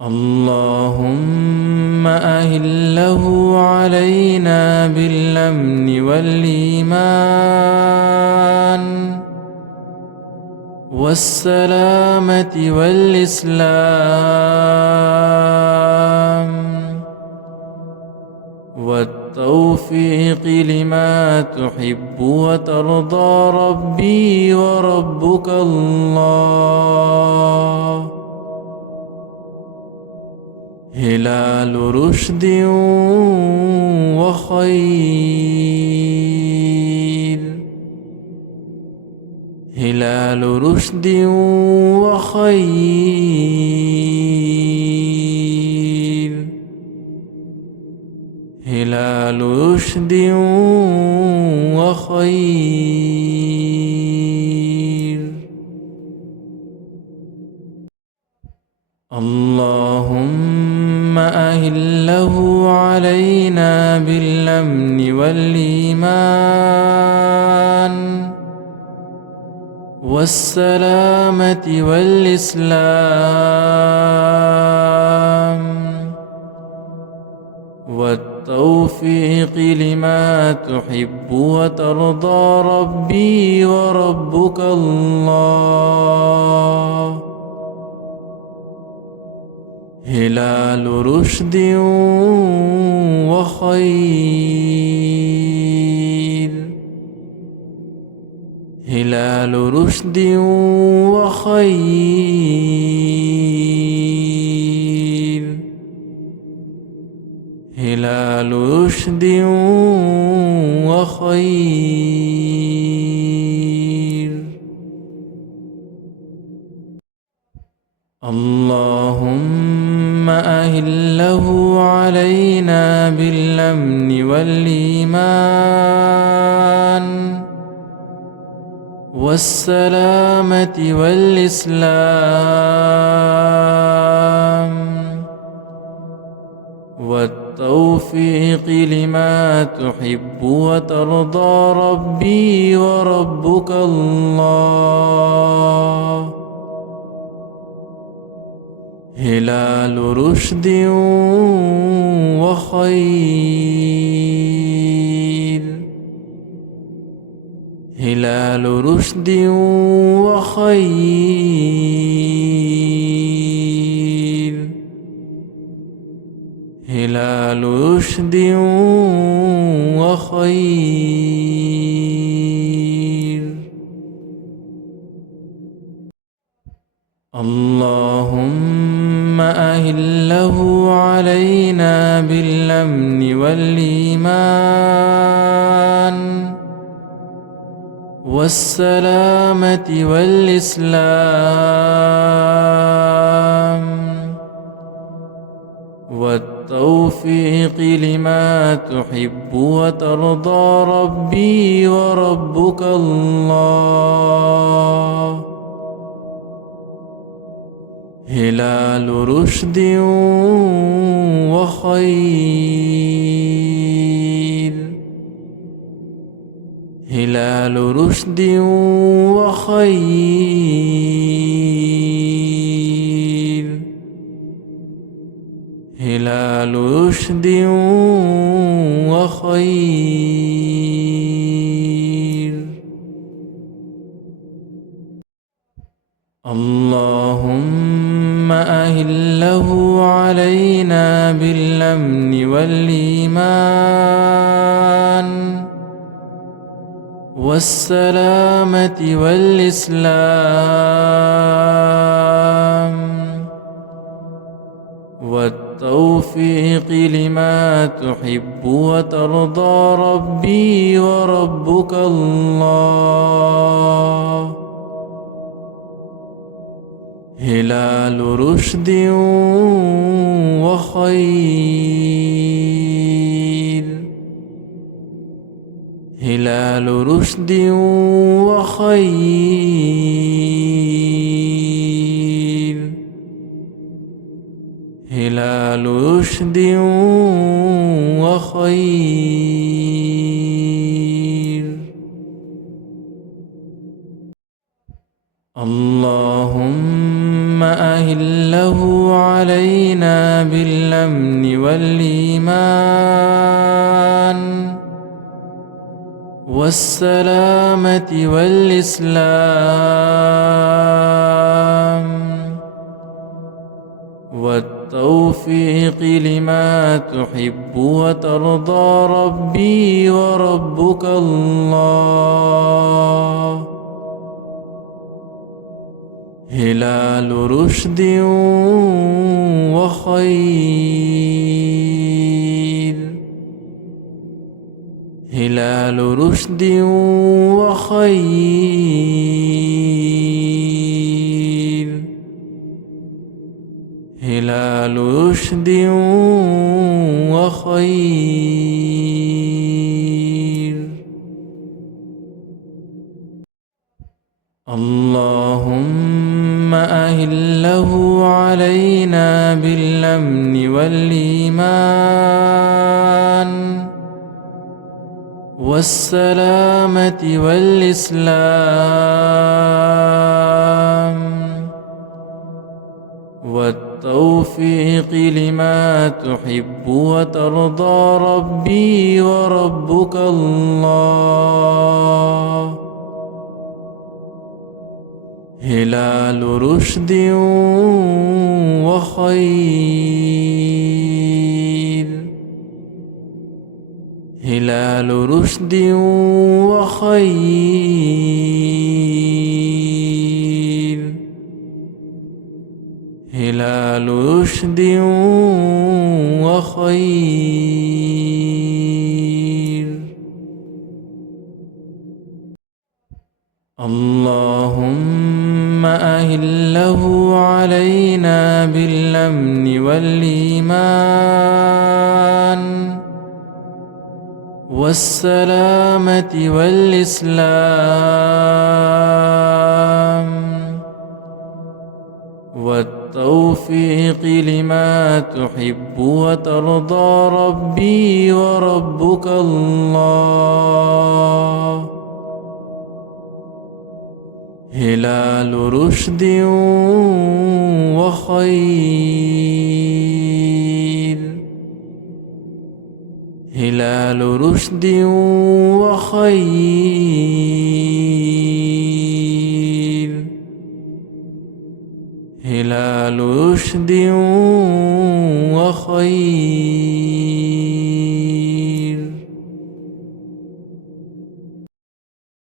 اللهم أهله علينا بالأمن والإيمان والسلامة والإسلام والتوفيق لما تحب وترضى ربي وربك الله. هلال رشد وخير، هلال رشد وخير، هلال رشد وخير. اللهم أهله علينا بالأمن والإيمان والسلامة والإسلام والتوفيق لما تحب وترضى ربي وربك الله. هلال رشد وخير، هلال رشد وخير، هلال رشد وخير. اللهم أهله علينا بالأمن والإيمان والسلامة والإسلام والتوفيق لما تحب وترضى ربي وربك الله. هلال رشد وخير، هلال رشد وخير، هلال رشد وخير. اللهم أهله علينا بالأمن والإيمان والسلامة والإسلام والتوفيق لما تحب وترضى ربي وربك الله. هلال رشد وخير، هلال رشد وخير، هلال رشد وخير. اللهم أهله علينا بالأمن والإيمان والسلامة والإسلام والتوفيق لما تحب وترضى ربي وربك الله. هلال رشد وخير، هلال رشد وخير، هلال رشد وخير. اللهم أهله علينا بالأمن والإيمان والسلامة والإسلام والتوفيق لما تحب وترضى ربي وربك الله. هلال رشد وخير، هلال رشد وخير، هلال رشد وخير. اللهم أهله علينا بالأمن والإيمان والسلامة والإسلام والتوفيق لما تحب وترضى ربي وربك الله. هلال رشد وخير، هلال رشد وخير، هلال رشد وخير. اللهم أهله علينا بالأمن والإيمان والسلامة والإسلام والتوفيق لما تحب وترضى ربي وربك الله. هلال رشد وخير، هلال رشد وخير، هلال رشد وخير.